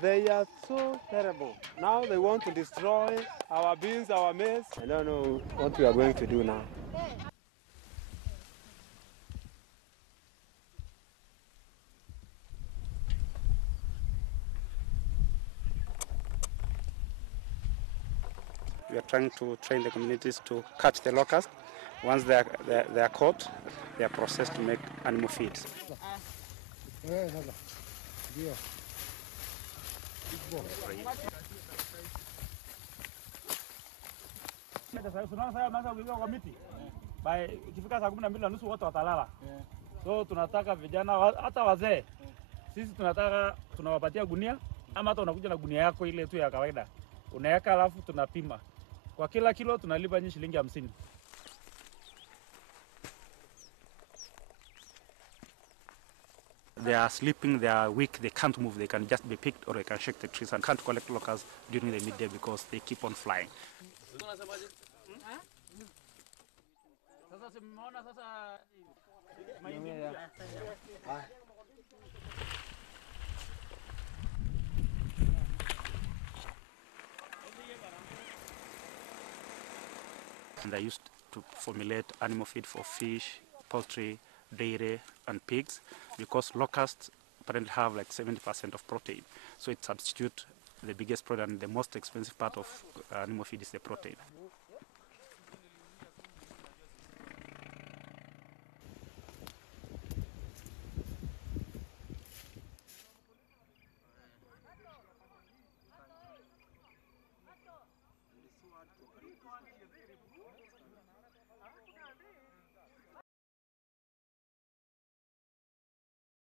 They are so terrible. Now they want to destroy our beans, our maize. I don't know what we are going to do now. We are trying to train the communities to catch the locusts. Once they are caught, they are processed to make animal feeds. Ikifika saa 12:30 wote watalala. So tunataka vijana hata wazee, sisi tunawapatia gunia, ama hata unakuja na gunia yako ile tu ya kawaida. Unaweka alafu tunapima. Kwa kila kilo tunalipa nyinyi shilingi 50. They are sleeping, they are weak, they can't move, they can just be picked or they can shake the trees and can't collect locusts during the midday because they keep on flying. And they used to formulate animal feed for fish, poultry, dairy, and pigs because locusts apparently have like 70% of protein. So it substitutes the biggest protein, and the most expensive part of animal feed is the protein.